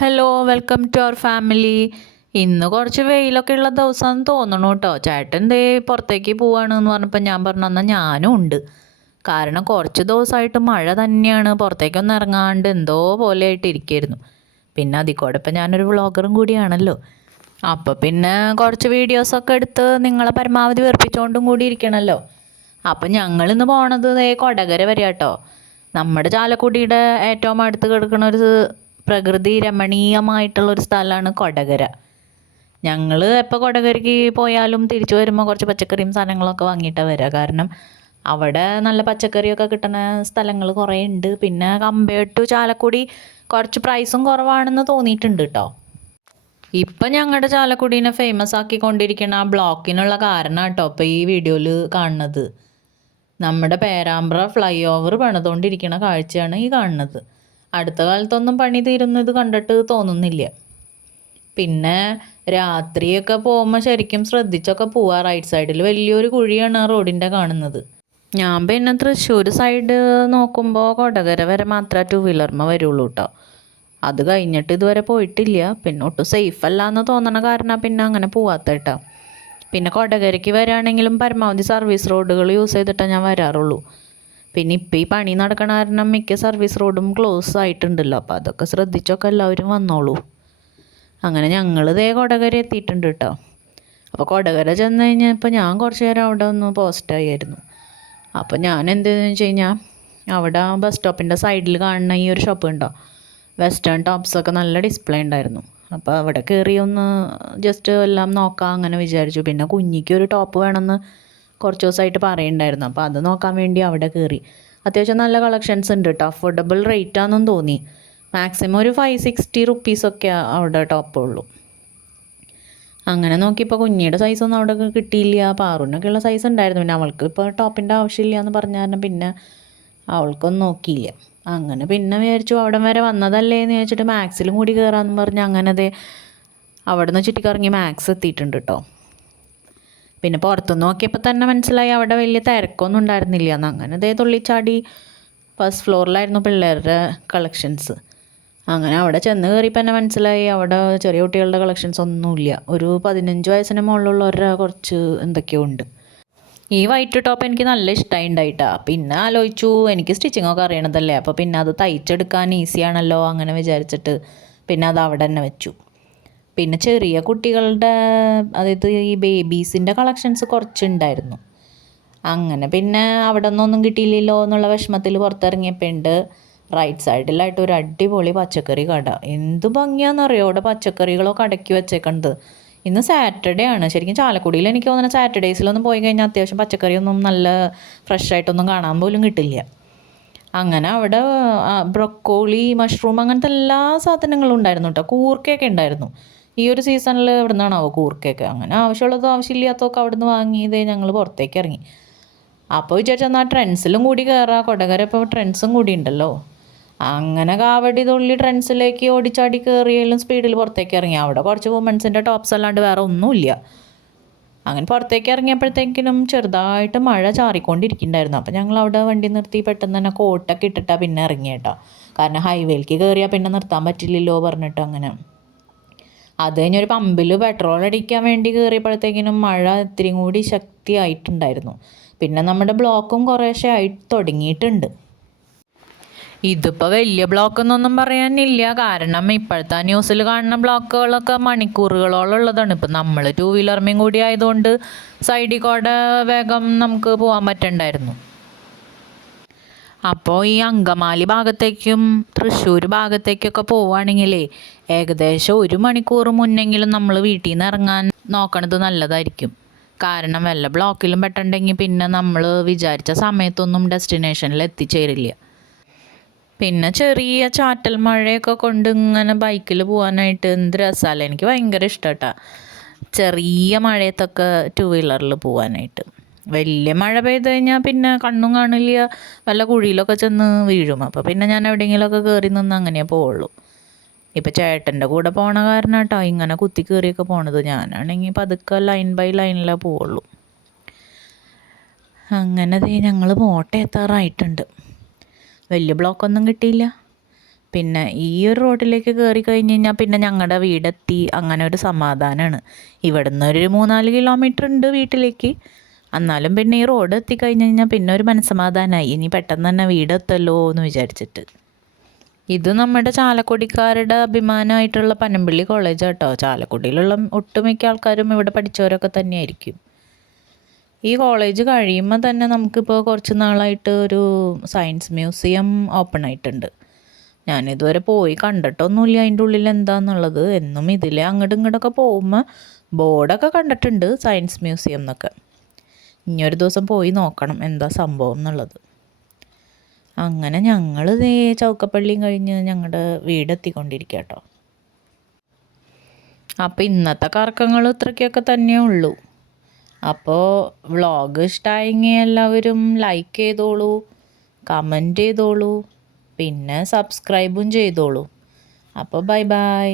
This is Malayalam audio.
Hello welcome to our family. ഇന്ന് കുറച്ച് വെയിലൊക്കെ ഉള്ള ദിവസമാണെന്ന് തോന്നണു കേട്ടോ. ചേട്ടൻ ദേ പുറത്തേക്ക് പോവാണെന്ന് പറഞ്ഞപ്പോൾ ഞാൻ പറഞ്ഞു എന്നാൽ ഞാനും ഉണ്ട്. കാരണം കുറച്ച് ദിവസമായിട്ട് മഴ തന്നെയാണ്, പുറത്തേക്കൊന്നും ഇറങ്ങാണ്ട് എന്തോ പോലെ ആയിട്ട് ഇരിക്കുകയായിരുന്നു. പിന്നെ അതിൽ കൂടെ ഇപ്പം ഞാനൊരു വ്ളോഗറും കൂടിയാണല്ലോ. അപ്പോൾ പിന്നെ കുറച്ച് വീഡിയോസൊക്കെ എടുത്ത് നിങ്ങളെ പരമാവധി വെറുപ്പിച്ചുകൊണ്ടും കൂടി ഇരിക്കണമല്ലോ. അപ്പം ഞങ്ങളിന്ന് പോണത് ദേ കൊടകര വരെ കേട്ടോ. നമ്മുടെ ചാലക്കുടിയുടെ ഏറ്റവും അടുത്ത് കിടക്കുന്ന ഒരു പ്രകൃതി രമണീയമായിട്ടുള്ളൊരു സ്ഥലമാണ് കൊടകര. ഞങ്ങൾ എപ്പോൾ കൊടകരയ്ക്ക് പോയാലും തിരിച്ചു വരുമ്പോൾ കുറച്ച് പച്ചക്കറിയും സാധനങ്ങളൊക്കെ വാങ്ങിയിട്ടാണ് വരിക. കാരണം അവിടെ നല്ല പച്ചക്കറിയൊക്കെ കിട്ടുന്ന സ്ഥലങ്ങൾ കുറേ ഉണ്ട്. പിന്നെ കമ്പയർഡ് ടു ചാലക്കുടി കുറച്ച് പ്രൈസും കുറവാണെന്ന് തോന്നിയിട്ടുണ്ട് കേട്ടോ. ഇപ്പം ഞങ്ങളുടെ ചാലക്കുടീനെ ഫേമസ് ആക്കിക്കൊണ്ടിരിക്കുന്ന ആ ബ്ലോക്കിനുള്ള കാരണം കേട്ടോ ഇപ്പോൾ ഈ വീഡിയോയിൽ കാണുന്നത്. നമ്മുടെ പേരാമ്പ്ര ഫ്ലൈ ഓവർ പണിതുകൊണ്ടിരിക്കുന്ന കാഴ്ചയാണ് ഈ കാണുന്നത്. അടുത്ത കാലത്തൊന്നും പണി തീരുന്നത് കണ്ടിട്ട് തോന്നുന്നില്ല. പിന്നെ രാത്രിയൊക്കെ പോകുമ്പോൾ ശരിക്കും ശ്രദ്ധിച്ചൊക്കെ പോവുക. റൈറ്റ് സൈഡിൽ വലിയൊരു കുഴിയാണ് ആ റോഡിൻ്റെ കാണുന്നത്. ഞാൻ പിന്നെ തൃശ്ശൂർ സൈഡ് നോക്കുമ്പോൾ കൊടകര വരെ മാത്രമേ ടു വീലർമ വരുള്ളൂ കേട്ടോ. അത് കഴിഞ്ഞിട്ട് ഇതുവരെ പോയിട്ടില്ല. പിന്നെ ഒട്ടും സേഫ് അല്ല എന്ന് തോന്നണ കാരണം പിന്നെ അങ്ങനെ പോവാത്ത കേട്ടോ. പിന്നെ കൊടകരയ്ക്ക് വരികയാണെങ്കിലും പരമാവധി സർവീസ് റോഡുകൾ യൂസ് ചെയ്തിട്ടേ ഞാൻ വരാറുള്ളൂ. പിന്നെ ഇപ്പം ഈ പണി നടക്കണ കാരണം മിക്ക സർവീസ് റോഡും ക്ലോസ് ആയിട്ടുണ്ടല്ലോ. അപ്പോൾ അതൊക്കെ ശ്രദ്ധിച്ചൊക്കെ എല്ലാവരും വന്നോളൂ. അങ്ങനെ ഞങ്ങൾ ഇതേ കൊടകര എത്തിയിട്ടുണ്ട് കേട്ടോ. അപ്പോൾ കൊടകര ചെന്ന് കഴിഞ്ഞപ്പോൾ ഞാൻ കുറച്ച് നേരം അവിടെ ഒന്ന് പോസ്റ്റായിരുന്നു. അപ്പോൾ ഞാൻ എന്തെന്ന് വെച്ച് കഴിഞ്ഞാൽ അവിടെ ബസ് സ്റ്റോപ്പിൻ്റെ സൈഡിൽ കാണുന്ന ഈ ഒരു ഷോപ്പ് ഉണ്ടോ, വെസ്റ്റേൺ ടോപ്സൊക്കെ നല്ല ഡിസ്പ്ലേ ഉണ്ടായിരുന്നു. അപ്പോൾ അവിടെ കയറി ഒന്ന് ജസ്റ്റ് എല്ലാം നോക്കാം അങ്ങനെ വിചാരിച്ചു. പിന്നെ കുഞ്ഞിക്ക് ഒരു ടോപ്പ് വേണമെന്ന് കുറച്ച് ദിവസമായിട്ട് പറയുന്നുണ്ടായിരുന്നു. അപ്പോൾ അത് നോക്കാൻ വേണ്ടി അവിടെ കയറി. അത്യാവശ്യം നല്ല കളക്ഷൻസ് ഉണ്ട് കേട്ടോ. അഫോർഡബിൾ റേറ്റ് ആണെന്നും തോന്നി. മാക്സിമം ഒരു 560 റുപ്പീസൊക്കെ അവിടെ ടോപ്പുള്ളൂ. അങ്ങനെ നോക്കിയപ്പോൾ കുഞ്ഞിയുടെ സൈസൊന്നും അവിടെ കിട്ടിയില്ല. പാറുവിനൊക്കെ ഉള്ള സൈസ് ഉണ്ടായിരുന്നു. പിന്നെ അവൾക്ക് ഇപ്പോൾ ടോപ്പിൻ്റെ ആവശ്യമില്ല എന്ന് പറഞ്ഞ കാരണം പിന്നെ അവൾക്കൊന്നും നോക്കിയില്ല. അങ്ങനെ പിന്നെ വിചാരിച്ചു അവിടെ വരെ വന്നതല്ലേ എന്ന് ചോദിച്ചിട്ട് മാക്സിലും കൂടി കയറാമെന്ന് പറഞ്ഞ് അങ്ങനെ അതെ അവിടെ നിന്ന് ചുറ്റിക്കറങ്ങി മാക്സ് എത്തിയിട്ടുണ്ട് കേട്ടോ. പിന്നെ പുറത്തുനിന്ന് നോക്കിയപ്പോൾ തന്നെ മനസ്സിലായി അവിടെ വലിയ തിരക്കൊന്നും ഉണ്ടായിരുന്നില്ല എന്ന്. അങ്ങനെ അതേ തുള്ളിച്ചാടി ഫസ്റ്റ് ഫ്ലോറിലായിരുന്നു പിള്ളേരുടെ കളക്ഷൻസ്. അങ്ങനെ അവിടെ ചെന്ന് കയറിയപ്പോൾ തന്നെ മനസ്സിലായി അവിടെ ചെറിയ കുട്ടികളുടെ കളക്ഷൻസ് ഒന്നുമില്ല. ഒരു 15 വയസ്സിന് മുകളിലുള്ളവരുടെ കുറച്ച് എന്തൊക്കെയോ ഉണ്ട്. ഈ വൈറ്റ് ടോപ്പ് എനിക്ക് നല്ല ഇഷ്ടമായി ഉണ്ടായിട്ടാ. പിന്നെ ആലോചിച്ചു എനിക്ക് സ്റ്റിച്ചിങ്ങൊക്കെ അറിയണതല്ലേ, അപ്പോൾ പിന്നെ അത് തയ്ച്ചെടുക്കാൻ ഈസിയാണല്ലോ അങ്ങനെ വിചാരിച്ചിട്ട് പിന്നെ അത് അവിടെ തന്നെ വെച്ചു. പിന്നെ ചെറിയ കുട്ടികളുടെ അതായത് ഈ ബേബീസിൻ്റെ കളക്ഷൻസ് കുറച്ചുണ്ടായിരുന്നു. അങ്ങനെ പിന്നെ അവിടെ നിന്നൊന്നും കിട്ടിയില്ലല്ലോ എന്നുള്ള വിഷമത്തിൽ പുറത്തിറങ്ങിയപ്പോൾ ഉണ്ട് റൈറ്റ് സൈഡിലായിട്ട് ഒരു അടിപൊളി പച്ചക്കറി കട. എന്ത് ഭംഗിയാണെന്നറിയോ അവിടെ പച്ചക്കറികളൊക്കെ അടക്കി വെച്ചേക്കണത്. ഇന്ന് സാറ്റർഡേ ആണ്. ശരിക്കും ചാലക്കുടിയിൽ എനിക്ക് തോന്നുന്നത് സാറ്റർഡേയ്സിലൊന്നും പോയി കഴിഞ്ഞാൽ അത്യാവശ്യം പച്ചക്കറിയൊന്നും നല്ല ഫ്രഷായിട്ടൊന്നും കാണാൻ പോലും കിട്ടില്ല. അങ്ങനെ അവിടെ ബ്രൊക്കോളി, മഷ്റൂം അങ്ങനത്തെ എല്ലാ സാധനങ്ങളും ഉണ്ടായിരുന്നു കേട്ടോ. കൂർക്കയൊക്കെ ഉണ്ടായിരുന്നു. ഈ ഒരു സീസണിൽ എവിടെ നിന്നാണാവോ കൂർക്കയൊക്കെ. അങ്ങനെ ആവശ്യമുള്ളതും ആവശ്യമില്ലാത്തതൊക്കെ അവിടെ നിന്ന് വാങ്ങിയതേ ഞങ്ങൾ പുറത്തേക്ക് ഇറങ്ങി. അപ്പോൾ വിചാരിച്ചെന്നാൽ ട്രെൻഡ്സിലും കൂടി കയറാം. കൊടകര ഇപ്പോൾ ട്രെൻഡ്സും കൂടി ഉണ്ടല്ലോ. അങ്ങനെ കാവടി തുള്ളി ട്രെൻഡ്സിലേക്ക് ഓടിച്ചാടി കയറിയാലും സ്പീഡിൽ പുറത്തേക്ക് ഇറങ്ങി. അവിടെ കുറച്ച് വുമൻസിൻ്റെ ടോപ്സ് അല്ലാണ്ട് വേറെ ഒന്നുമില്ല. അങ്ങനെ പുറത്തേക്ക് ഇറങ്ങിയപ്പോഴത്തേക്കിനും ചെറുതായിട്ട് മഴ ചാറിക്കൊണ്ടിരിക്കുന്നുണ്ടായിരുന്നു. അപ്പോൾ ഞങ്ങൾ അവിടെ വണ്ടി നിർത്തി പെട്ടെന്ന് തന്നെ കോട്ടൊക്കെ ഇട്ടിട്ടാണ് പിന്നെ ഇറങ്ങിയേട്ടോ. കാരണം ഹൈവേയിലേക്ക് കയറിയാൽ പിന്നെ നിർത്താൻ പറ്റില്ലല്ലോ പറഞ്ഞിട്ട് അങ്ങനെ. അത് കഴിഞ്ഞൊരു പമ്പിൽ പെട്രോൾ അടിക്കാൻ വേണ്ടി കയറിയപ്പോഴത്തേക്കിനും മഴ ഇത്തിരി കൂടി ശക്തിയായിട്ടുണ്ടായിരുന്നു. പിന്നെ നമ്മുടെ ബ്ലോക്കും കുറേശ്ശെ ആയി തുടങ്ങിയിട്ടുണ്ട്. ഇതിപ്പോൾ വലിയ ബ്ലോക്കെന്നൊന്നും പറയാനില്ല. കാരണം ഇപ്പോഴത്തെ ന്യൂസിൽ കാണുന്ന ബ്ലോക്കുകളൊക്കെ മണിക്കൂറുകളോളം ഉള്ളതാണ്. ഇപ്പം നമ്മൾ ടു വീലർമേയും കൂടി ആയതുകൊണ്ട് സൈഡിൽ കൂടെ വേഗം നമുക്ക് പോകാൻ പറ്റണ്ടായിരുന്നു. അപ്പോൾ ഈ അങ്കമാലി ഭാഗത്തേക്കും തൃശ്ശൂർ ഭാഗത്തേക്കൊക്കെ പോവുകയാണെങ്കിലേ ഏകദേശം 1 മണിക്കൂർ മുന്നെങ്കിലും നമ്മൾ വീട്ടിൽ നിന്ന് ഇറങ്ങാൻ നോക്കണത് നല്ലതായിരിക്കും. കാരണം വല്ല ബ്ലോക്കിലും പെട്ടുണ്ടെങ്കിൽ പിന്നെ നമ്മൾ വിചാരിച്ച സമയത്തൊന്നും ഡെസ്റ്റിനേഷനിൽ എത്തിച്ചേരില്ല. പിന്നെ ചെറിയ ചാറ്റൽ മഴയൊക്കെ കൊണ്ട് ഇങ്ങനെ ബൈക്കിൽ പോകാനായിട്ട് എന്ത് രസമല്ലേ. എനിക്ക് ഭയങ്കര ഇഷ്ടമാട്ടാ ചെറിയ മഴയത്തൊക്കെ ടു വീലറിൽ പോകാനായിട്ട്. വലിയ മഴ പെയ്ത് കഴിഞ്ഞാൽ പിന്നെ കണ്ണും കാണില്ല, വല്ല കുഴിയിലൊക്കെ ചെന്ന് വീഴും. അപ്പോൾ പിന്നെ ഞാൻ എവിടെയെങ്കിലുമൊക്കെ കയറി നിന്ന് അങ്ങനെ പോവുള്ളൂ. ഇപ്പം ചേട്ടൻ്റെ കൂടെ പോണ കാരണം കേട്ടോ ഇങ്ങനെ കുത്തി കയറിയൊക്കെ പോണത്. ഞാനാണെങ്കിൽ പതുക്കെ ലൈൻ ബൈ ലൈനിലേ പോവുള്ളൂ. അങ്ങനെ ഞങ്ങൾ മോട്ട എത്താറായിട്ടുണ്ട്. വലിയ ബ്ലോക്കൊന്നും കിട്ടിയില്ല. പിന്നെ ഈ ഒരു റോഡിലേക്ക് കയറി കഴിഞ്ഞ് കഴിഞ്ഞാൽ പിന്നെ ഞങ്ങളുടെ വീടെത്തി, അങ്ങനെ ഒരു സമാധാനമാണ്. ഇവിടുന്ന് ഒരു 3-4 കിലോമീറ്റർ ഉണ്ട് വീട്ടിലേക്ക്. എന്നാലും പിന്നെ ഈ റോഡ് എത്തിക്കഴിഞ്ഞ് കഴിഞ്ഞാൽ പിന്നെ ഒരു മനസ്സമാധാനമായി, ഇനി പെട്ടെന്ന് തന്നെ വീടെത്തല്ലോ എന്ന് വിചാരിച്ചിട്ട്. ഇത് നമ്മുടെ ചാലക്കുടിക്കാരുടെ അഭിമാനമായിട്ടുള്ള പനമ്പള്ളി കോളേജ് കേട്ടോ. ചാലക്കുടിയിലുള്ള ഒട്ടുമിക്ക ആൾക്കാരും ഇവിടെ പഠിച്ചവരൊക്കെ തന്നെയായിരിക്കും. ഈ കോളേജ് കഴിയുമ്പോൾ തന്നെ നമുക്കിപ്പോൾ കുറച്ച് നാളായിട്ട് ഒരു സയൻസ് മ്യൂസിയം ഓപ്പൺ ആയിട്ടുണ്ട്. ഞാനിതുവരെ പോയി കണ്ടിട്ടൊന്നുമില്ല അതിൻ്റെ ഉള്ളിൽ എന്താണെന്നുള്ളത്. എന്നും ഇതിലെ അങ്ങോട്ടും ഇങ്ങോട്ടൊക്കെ പോകുമ്പോൾ ബോർഡൊക്കെ കണ്ടിട്ടുണ്ട്, സയൻസ് മ്യൂസിയം എന്നൊക്കെ. ഇനിയൊരു ദിവസം പോയി നോക്കണം എന്താ സംഭവം എന്നുള്ളത്. അങ്ങനെ ഞങ്ങൾ ചൗക്കപ്പള്ളിയും കഴിഞ്ഞ് ഞങ്ങളുടെ വീടെത്തിക്കൊണ്ടിരിക്കുക കേട്ടോ. അപ്പോൾ ഇന്നത്തെ കറക്കങ്ങൾ ഇത്രയ്ക്കൊക്കെ തന്നെയേ ഉള്ളൂ. അപ്പോൾ വ്ളോഗ് ഇഷ്ടമായെങ്കിൽ എല്ലാവരും ലൈക്ക് ചെയ്തോളൂ, കമൻറ്റ് ചെയ്തോളൂ, പിന്നെ സബ്സ്ക്രൈബും ചെയ്തോളൂ. അപ്പോൾ ബൈ ബൈ.